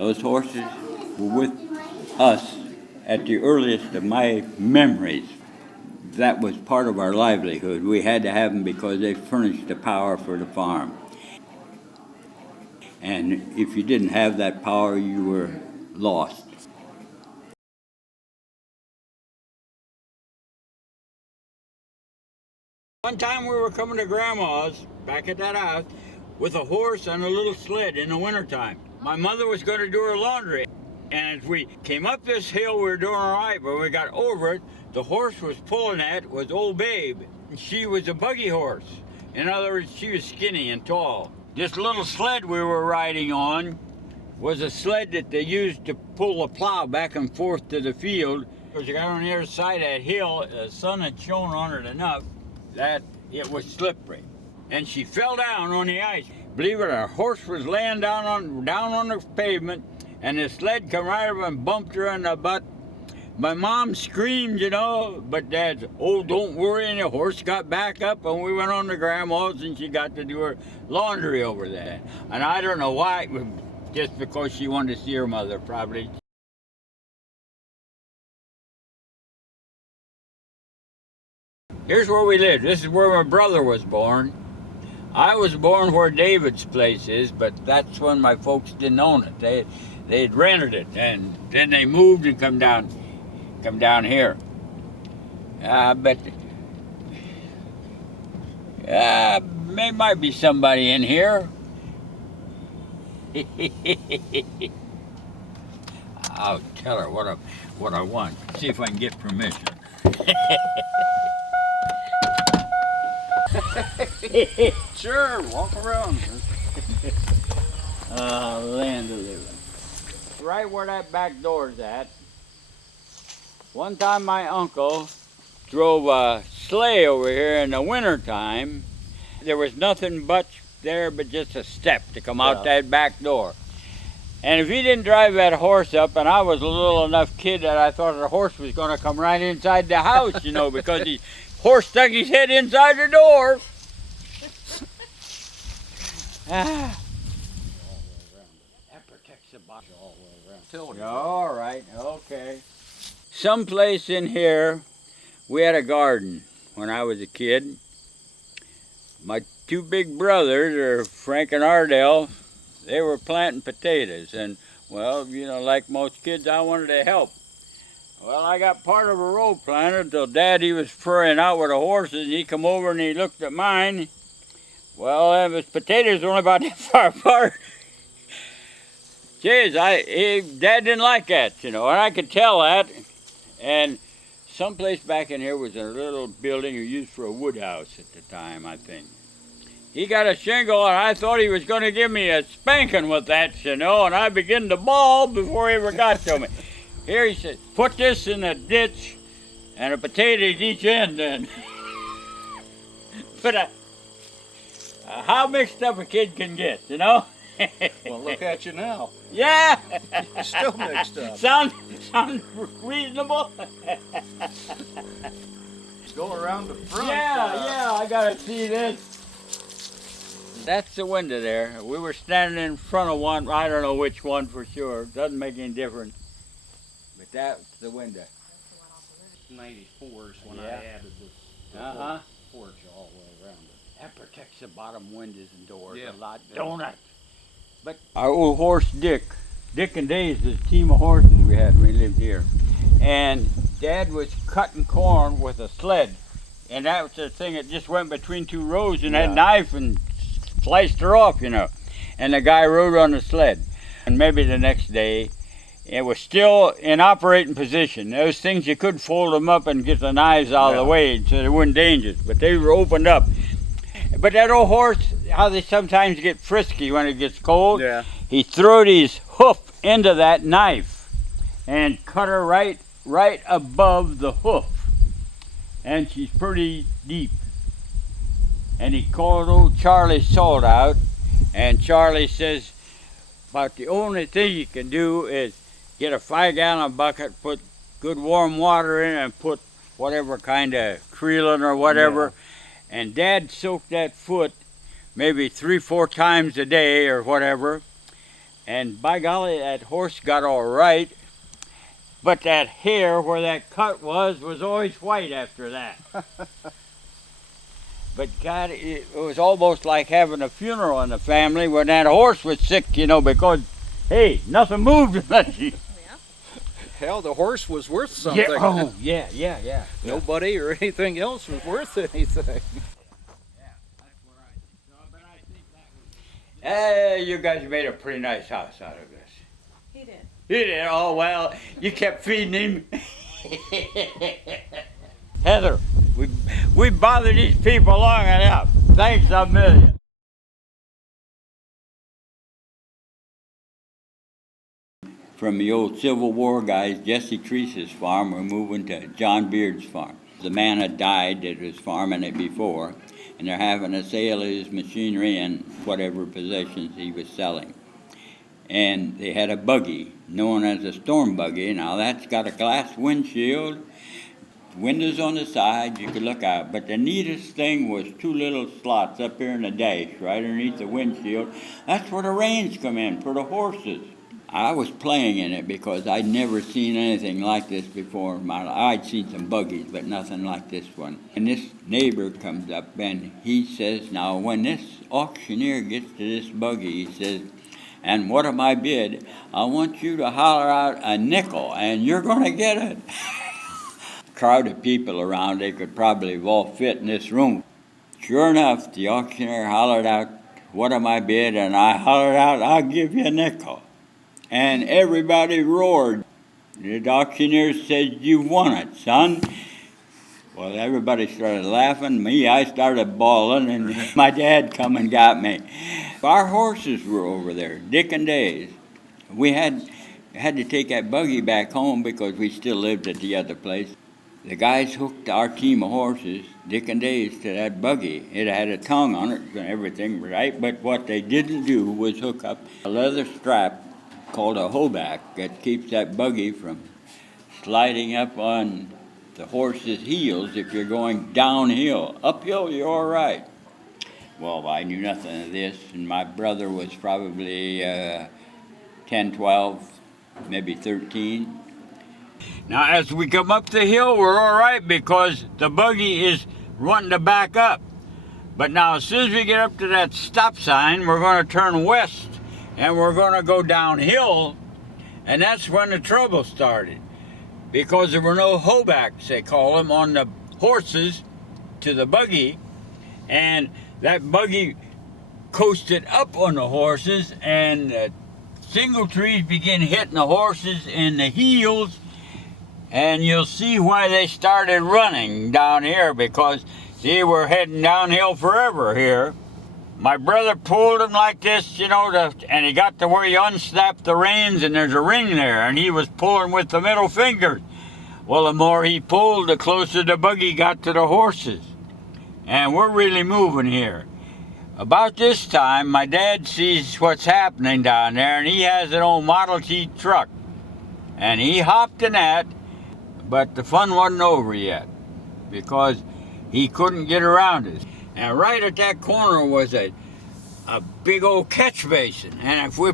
Those horses were with us at the earliest of my memories. That was part of our livelihood. We had to have them because they furnished the power for the farm. And if you didn't have that power, you were lost. One time we were coming to Grandma's, back at that house, with a horse and a little sled in the wintertime. My mother was going to do her laundry. And as we came up this hill, we were doing all right, but when we got over it, the horse was pulling at was Old Babe. She was a buggy horse. In other words, she was skinny and tall. This little sled we were riding on was a sled that they used to pull the plow back and forth to the field. As you got on the other side of that hill, the sun had shone on it enough that it was slippery. And she fell down on the ice. Believe it, our horse was laying down on the pavement, and the sled come right up and bumped her in the butt. My mom screamed, but Dad said, "Oh, don't worry," and the horse got back up, and we went on to Grandma's, and she got to do her laundry over there. And I don't know why, just because she wanted to see her mother, probably. Here's where we lived. This is where my brother was born. I was born where David's place is, but that's when my folks didn't own it. They'd rented it, and then they moved and come down here. But there might be somebody in here. I'll tell her what I want. See if I can get permission. Sure, walk around. Land of living. Right where that back door's at. One time my uncle drove a sleigh over here in the wintertime. There was nothing but just a step to come out that back door. And if he didn't drive that horse up, and I was a little enough kid that I thought the horse was going to come right inside the house, because the horse stuck his head inside the door. That protects the body all the way around. All right, okay. Someplace in here, we had a garden when I was a kid. My two big brothers, Frank and Ardell, they were planting potatoes. And, well, like most kids, I wanted to help. Well, I got part of a row planted until Dad, he was furrying out with the horses, and he come over and he looked at mine. Well, his potatoes were only about that far apart. Jeez, Dad didn't like that, and I could tell that. And someplace back in here was a little building used for a wood house at the time, I think. He got a shingle, and I thought he was going to give me a spanking with that, and I began to bawl before he ever got to me. Here he said, "Put this in a ditch and a potato at each end then." But how mixed up a kid can get, Well, look at you now. Yeah. You're still mixed up. Sound reasonable? Go around the front. Yeah, I gotta see this. That's the window there. We were standing in front of one. I don't know which one for sure. Doesn't make any difference. But that's the window. 94 is when I added the porch all the way around it. That protects the bottom windows and doors a lot, Yeah. don't it? But our old horse Dick and Dase was a team of horses we had when we lived here. And Dad was cutting corn with a sled. And that was the thing that just went between two rows and that knife and sliced her off, And the guy rode on the sled. And maybe the next day, it was still in operating position. Those things, you could fold them up and get the knives out of the way so they weren't dangerous. But they were opened up. But that old horse, how they sometimes get frisky when it gets cold, he threw his hoof into that knife and cut her right above the hoof. And she's pretty deep. And he called old Charlie Salt out, and Charlie says, about the only thing you can do is get a 5-gallon bucket, put good warm water in, and put whatever kind of creolin or whatever. And Dad soaked that foot maybe 3-4 times a day or whatever. And by golly, that horse got all right. But that hair where that cut was always white after that. But God, it was almost like having a funeral in the family when that horse was sick, because, hey, nothing moved unless you... Hell, the horse was worth something. Yeah, oh, yeah. Nobody or anything else was worth anything. Hey, you guys made a pretty nice house out of this. He did. He did. Oh, well, you kept feeding him. Heather, we bothered these people long enough. Thanks a million. From the old Civil War guys, Jesse Treece's farm, we're moving to John Beard's farm. The man had died that was farming it before, and they're having a sale of his machinery and whatever possessions he was selling. And they had a buggy, known as a Storm Buggy. Now that's got a glass windshield, windows on the side, you could look out. But the neatest thing was two little slots up here in the dash, right underneath the windshield. That's where the reins come in for the horses. I was playing in it because I'd never seen anything like this before in my life. I'd seen some buggies, but nothing like this one. And this neighbor comes up and he says, now when this auctioneer gets to this buggy, he says, and what am I bid? I want you to holler out a nickel and you're going to get it. Crowd of people around, they could probably have all fit in this room. Sure enough, the auctioneer hollered out, what am I bid? And I hollered out, I'll give you a nickel. And everybody roared. The auctioneer said, you won it, son. Well, everybody started laughing. Me, I started bawling, and my dad come and got me. Our horses were over there, Dick and Dase. We had to take that buggy back home because we still lived at the other place. The guys hooked our team of horses, Dick and Dase, to that buggy. It had a tongue on it and everything, right? But what they didn't do was hook up a leather strap called a hoback that keeps that buggy from sliding up on the horse's heels if you're going downhill. Uphill, you're all right. Well, I knew nothing of this, and my brother was probably 10, 12, maybe 13. Now, as we come up the hill, we're all right because the buggy is wanting to back up. But now, as soon as we get up to that stop sign, we're going to turn west, and we're going to go downhill, and that's when the trouble started. Because there were no hobacks, they call them, on the horses to the buggy, and that buggy coasted up on the horses, and single trees began hitting the horses in the heels, and you'll see why they started running down here, because they were heading downhill forever here. My brother pulled him like this, and he got to where you unsnap the reins, and there's a ring there, and he was pulling with the middle finger. Well, the more he pulled, the closer the buggy got to the horses. And we're really moving here. About this time, my dad sees what's happening down there, and he has an old Model T truck. And he hopped in that, but the fun wasn't over yet, because he couldn't get around it. And right at that corner was a big old catch basin. And if we're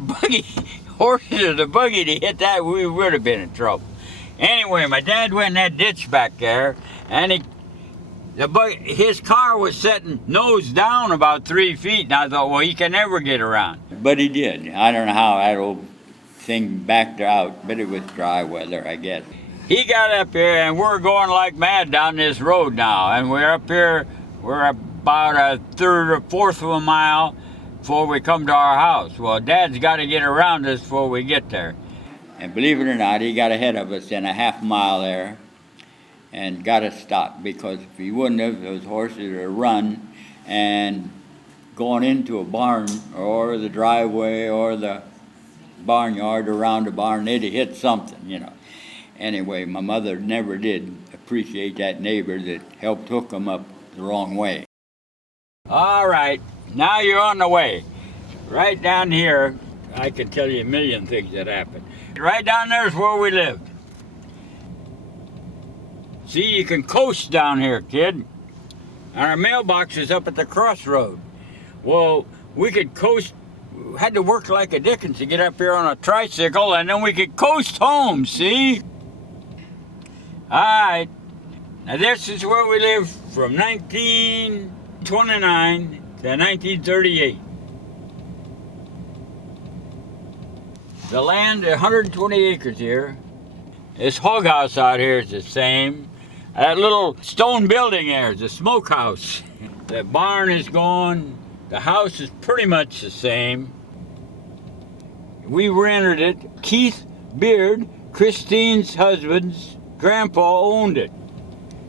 horses or the buggy to hit that, we would have been in trouble. Anyway, my dad went in that ditch back there, and his car was sitting nose down about 3 feet, and I thought, well, he can never get around. But he did. I don't know how that old thing backed out, but it was dry weather, I guess. He got up here, and we're going like mad down this road now, and we're up here, we're about a third or fourth of a mile before we come to our house. Well, Dad's got to get around us before we get there. And believe it or not, he got ahead of us in a half mile there and got us stopped, because if he wouldn't have, those horses would have run and gone into a barn or the driveway or the barnyard around the barn. They'd have hit something, Anyway, my mother never did appreciate that neighbor that helped hook them up the wrong way. All right, now you're on the way. Right down here, I can tell you a million things that happened. Right down there is where we lived. See, you can coast down here, kid. And our mailbox is up at the crossroad. Well, we could coast had to work like a dickens to get up here on a tricycle, and then we could coast home, see? All right. Now this is where we lived from 1929 to 1938. The land, 120 acres here. This hog house out here is the same. That little stone building there is a smokehouse. The barn is gone. The house is pretty much the same. We rented it. Keith Beard, Christine's husband's grandpa, owned it.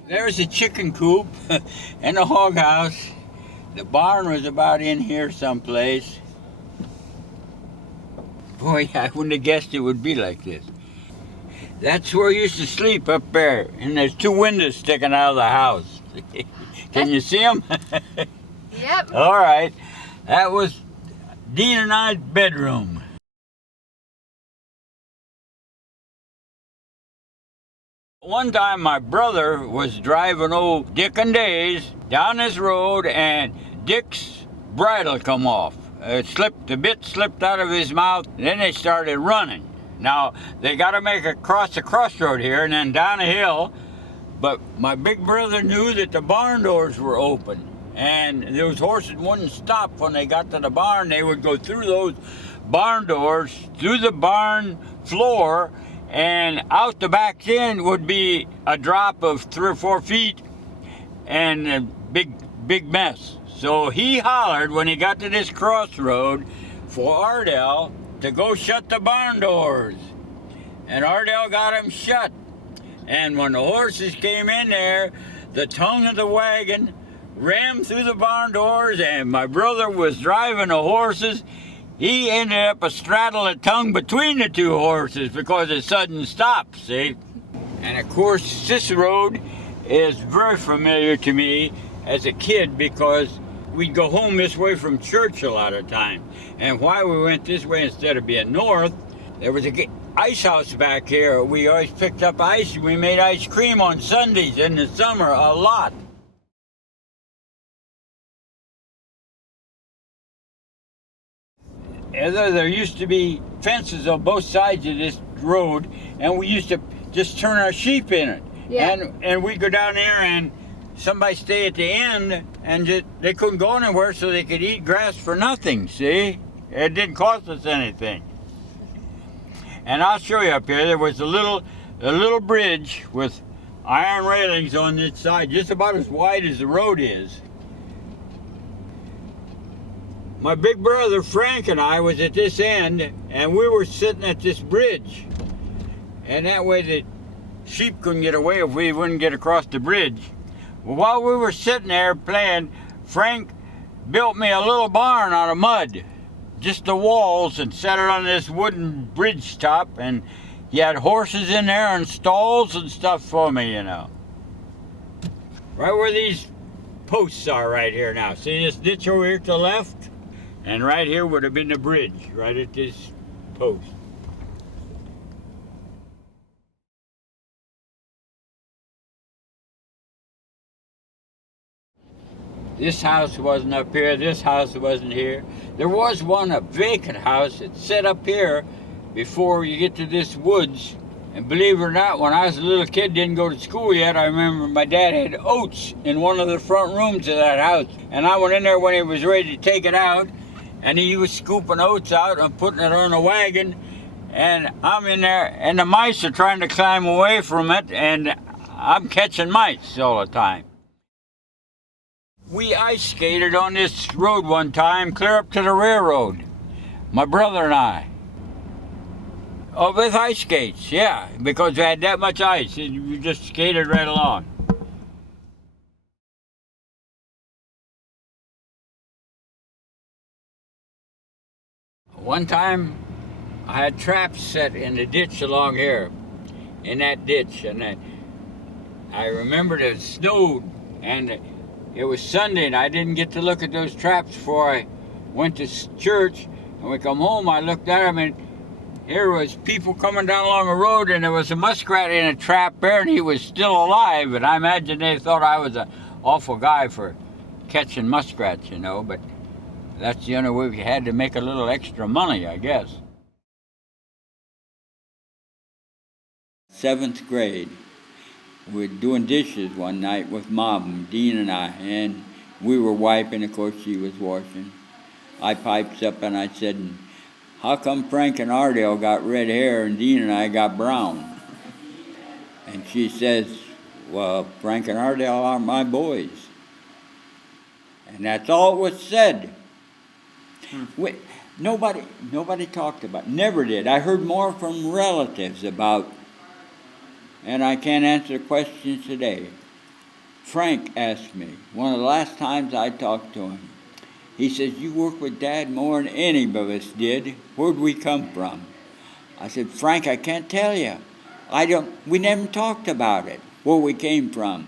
There's a chicken coop and a hog house. The barn was about in here someplace. Boy, I wouldn't have guessed it would be like this. That's where we used to sleep, up there. And there's 2 windows sticking out of the house. Can you see them? Yep. All right. That was Dean and I's bedroom. One time my brother was driving old Dick and Dase down this road, and Dick's bridle come off. The bit slipped out of his mouth, and then they started running. Now, they got to make a crossroad here and then down a hill, but my big brother knew that the barn doors were open, and those horses wouldn't stop when they got to the barn. They would go through those barn doors, through the barn floor, and out the back end would be a drop of 3 or 4 feet and a big mess. So he hollered when he got to this crossroad for Ardell to go shut the barn doors. And Ardell got him shut. And when the horses came in there, the tongue of the wagon rammed through the barn doors, and my brother was driving the horses. He ended up astraddling the tongue between the 2 horses because it sudden stopped, see? And of course, this road is very familiar to me as a kid because we'd go home this way from church a lot of times. And why we went this way instead of being north, there was a ice house back here. We always picked up ice, and we made ice cream on Sundays in the summer a lot. There used to be fences on both sides of this road, and we used to just turn our sheep in it. Yeah. And we'd go down there, and somebody stay at the end, and they couldn't go anywhere, so they could eat grass for nothing, see? It didn't cost us anything. And I'll show you up here, there was a little bridge with iron railings on this side, just about as wide as the road is. My big brother Frank and I was at this end, and we were sitting at this bridge. And that way the sheep couldn't get away if we wouldn't get across the bridge. Well, while we were sitting there playing, Frank built me a little barn out of mud, just the walls, and set it on this wooden bridge top, and he had horses in there and stalls and stuff for me, you know. Right where these posts are right here now. See this ditch over here to the left? And right here would have been the bridge, right at this post. This house wasn't up here, this house wasn't here. There was a vacant house that set up here before you get to this woods. And believe it or not, when I was a little kid, didn't go to school yet, I remember my dad had oats in one of the front rooms of that house. And I went in there when he was ready to take it out, and he was scooping oats out and putting it on a wagon. And I'm in there, and the mice are trying to climb away from it, and I'm catching mice all the time. We ice skated on this road one time, clear up to the railroad, my brother and I. Oh, with ice skates, yeah, because we had that much ice, we just skated right along. One time, I had traps set in the ditch along here, in that ditch, and I remembered it snowed, and it was Sunday, and I didn't get to look at those traps before I went to church. And when we come home, I looked at them, and here was people coming down along the road, and there was a muskrat in a trap there, and he was still alive. And I imagine they thought I was an awful guy for catching muskrats, you know. But That's the only way we had to make a little extra money, I guess. 7th grade. We were doing dishes one night with Mom, Dean and I, and we were wiping. Of course, she was washing. I pipes up and I said, "How come Frank and Ardell got red hair and Dean and I got brown?" And she says, "Well, Frank and Ardell are my boys." And that's all it was said. Nobody talked about it. Never did. I heard more from relatives about, and I can't answer questions today. Frank asked me, one of the last times I talked to him, he says, "You work with Dad more than any of us did. Where'd we come from?" I said, "Frank, I can't tell you. We never talked about it, where we came from."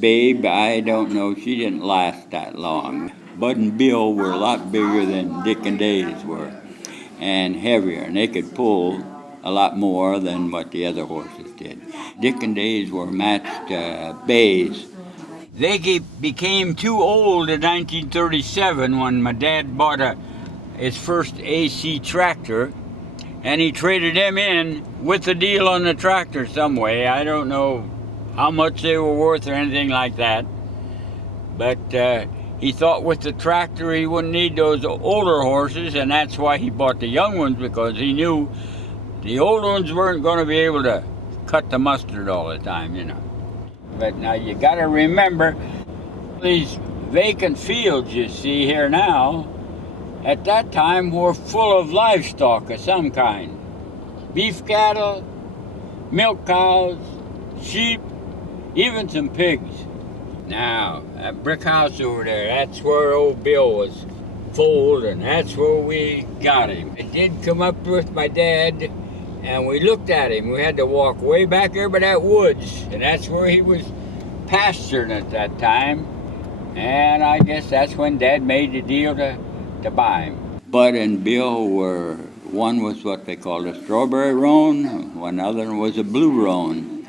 Babe, I don't know. She didn't last that long. Bud and Bill were a lot bigger than Dick and Dase were, and heavier, and they could pull a lot more than what the other horses did. Dick and Dase were matched bays. They became too old in 1937 when my dad bought his first AC tractor, and he traded them in with the deal on the tractor some way. I don't know how much they were worth or anything like that, but he thought with the tractor he wouldn't need those older horses, and that's why he bought the young ones, because he knew the old ones weren't going to be able to cut the mustard all the time, you know. But now you got to remember, these vacant fields you see here now, at that time were full of livestock of some kind. Beef cattle, milk cows, sheep, even some pigs. Now, that brick house over there, that's where old Bill was foaled, and that's where we got him. I did come up with my dad, and we looked at him. We had to walk way back there by that woods, and that's where he was pasturing at that time. And I guess that's when Dad made the deal to buy him. Bud and Bill were, one was what they called a strawberry roan, one other was a blue roan.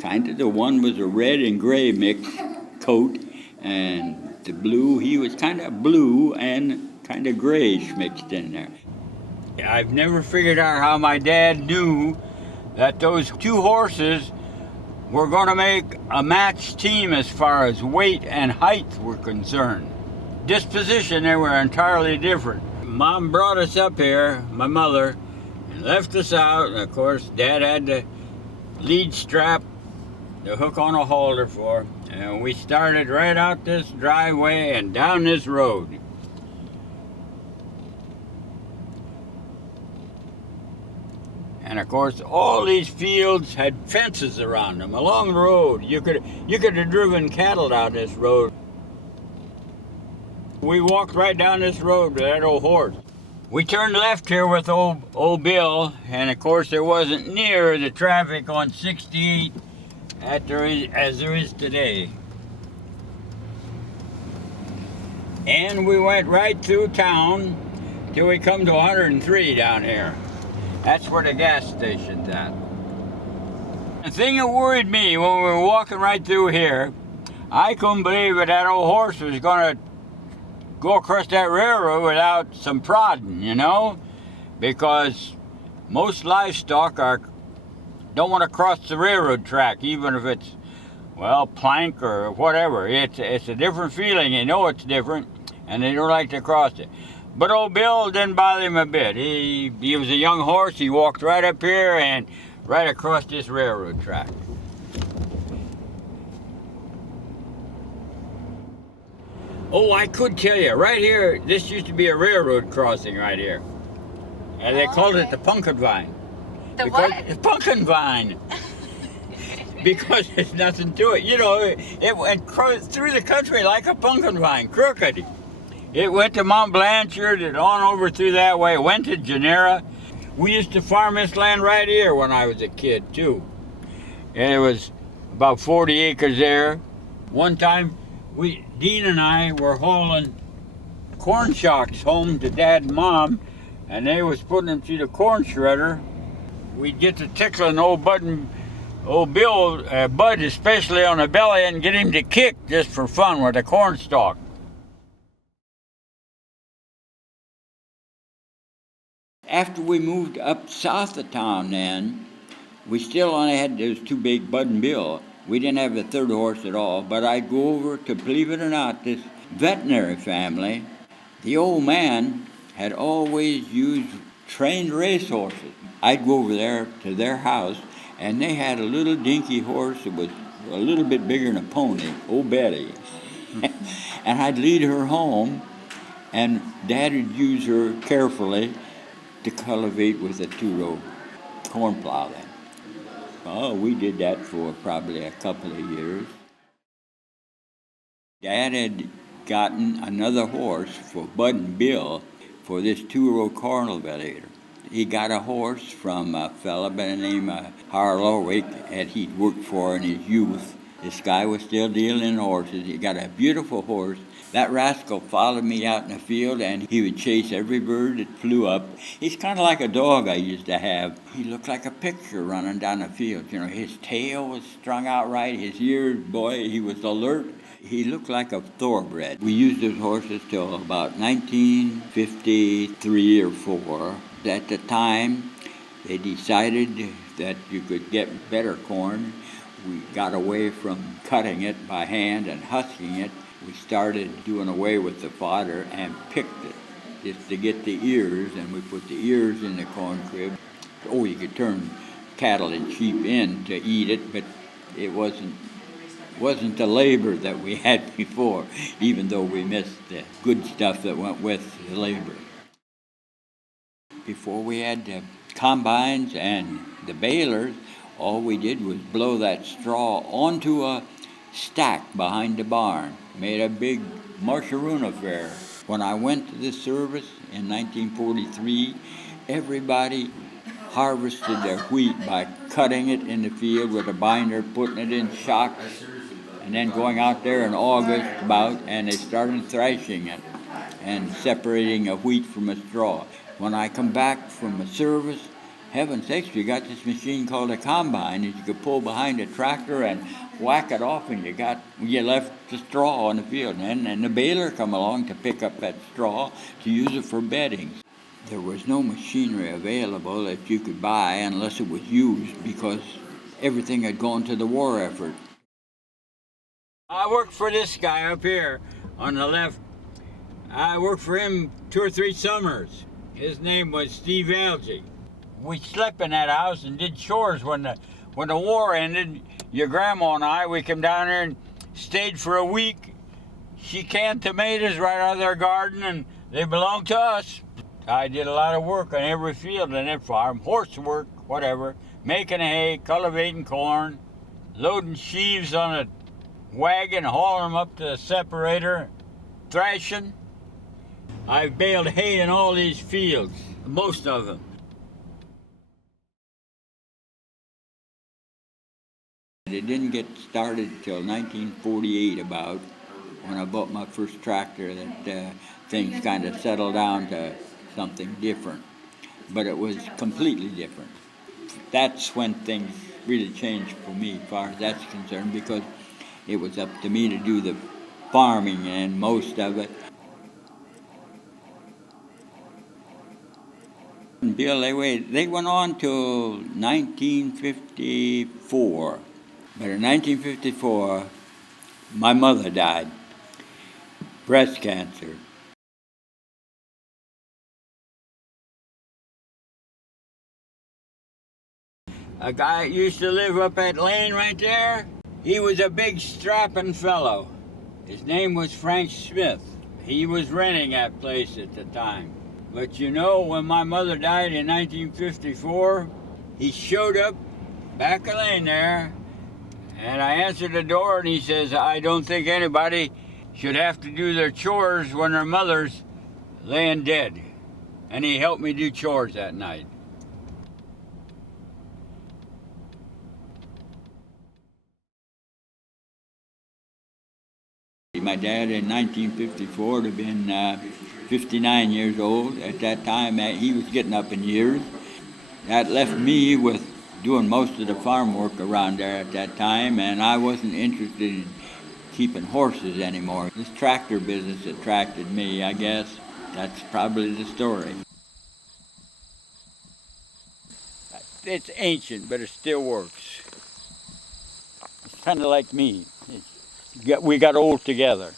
The one was a red and gray mixed coat, and the blue, he was kind of blue and kind of grayish mixed in there. I've never figured out how my dad knew that those two horses were going to make a matched team as far as weight and height were concerned. Disposition, they were entirely different. Mom brought us up here, my mother, and left us out, and of course Dad had the lead strap, the hook on a halter for, and we started right out this driveway and down this road. And of course, all these fields had fences around them along the road. You could have driven cattle down this road. We walked right down this road with that old horse. We turned left here with old Bill, and of course there wasn't near the traffic on 68 as there is today. And we went right through town till we come to 103 down here. That's where the gas station's at. The thing that worried me when we were walking right through here, I couldn't believe that old horse was going to go across that railroad without some prodding, you know? Because most livestock don't want to cross the railroad track, even if it's, well, plank or whatever. It's a different feeling. You know it's different, and they don't like to cross it. But old Bill didn't bother him a bit. He was a young horse. He walked right up here and right across this railroad track. Oh, I could tell you, right here, this used to be a railroad crossing right here. And they called it the pumpkin vine. The what? The pumpkin vine. Because there's nothing to it. You know, it went through the country like a pumpkin vine, crooked. It went to Mount Blanchard and on over through that way. It went to Genera. We used to farm this land right here when I was a kid, too. And it was about 40 acres there. One time, Dean and I were hauling corn shocks home to Dad and Mom, and they was putting them through the corn shredder. We'd get to tickling old Bud, especially on the belly, and get him to kick just for fun with a corn stalk. After we moved up south of town then, we still only had those two big Bud and Bill. We didn't have a third horse at all, but I'd go over to, believe it or not, this veterinary family. The old man had always used trained race horses. I'd go over there to their house, and they had a little dinky horse that was a little bit bigger than a pony, old Betty. And I'd lead her home, and Dad would use her carefully to cultivate with a two-row corn plow then. Oh, we did that for probably a couple of years. Dad had gotten another horse for Bud and Bill for this two-row corn cultivator. He got a horse from a fella by the name of Harlowick that he'd worked for in his youth. This guy was still dealing in horses. He got a beautiful horse. That rascal followed me out in the field, and he would chase every bird that flew up. He's kind of like a dog I used to have. He looked like a picture running down the field. You know, his tail was strung out right. His ears, boy, he was alert. He looked like a thoroughbred. We used those horses till about 1953 or 4. At the time, they decided that you could get better corn. We got away from cutting it by hand and husking it. We started doing away with the fodder and picked it just to get the ears, and we put the ears in the corn crib. Oh, you could turn cattle and sheep in to eat it, but it wasn't the labor that we had before, even though we missed the good stuff that went with the labor. Before we had the combines and the balers, all we did was blow that straw onto a stack behind the barn. Made a big marsharoon affair. When I went to this service in 1943, everybody harvested their wheat by cutting it in the field with a binder, putting it in shocks, and then going out there in August about, and they started thrashing it and separating a wheat from a straw. When I come back from a service, heaven sakes, we got this machine called a combine that you could pull behind a tractor and whack it off, and you left the straw on the field. And the baler come along to pick up that straw to use it for bedding. There was no machinery available that you could buy unless it was used, because everything had gone to the war effort. I worked for this guy up here on the left. I worked for him 2 or 3 summers. His name was Steve Algie. We slept in that house and did chores when the war ended. Your grandma and I, we came down there and stayed for a week. She canned tomatoes right out of their garden, and they belonged to us. I did a lot of work on every field in that farm, horse work, whatever, making hay, cultivating corn, loading sheaves on a wagon, hauling them up to the separator, thrashing. I've baled hay in all these fields, most of them. It didn't get started till 1948 about, when I bought my first tractor, that things kind of settled down to something different. But it was completely different. That's when things really changed for me as far as that's concerned, because it was up to me to do the farming and most of it. Bill, they went on till 1954. But in 1954, my mother died, breast cancer. A guy used to live up that lane right there. He was a big strapping fellow. His name was Frank Smith. He was renting that place at the time. But you know, when my mother died in 1954, he showed up back the lane there, and I answered the door, and he says, I don't think anybody should have to do their chores when their mother's laying dead. And he helped me do chores that night. My dad in 1954 would have been 59 years old. At that time, he was getting up in years. That left me with doing most of the farm work around there at that time, and I wasn't interested in keeping horses anymore. This tractor business attracted me, I guess. That's probably the story. it's ancient, but it still works. It's kind of like me. We got old together.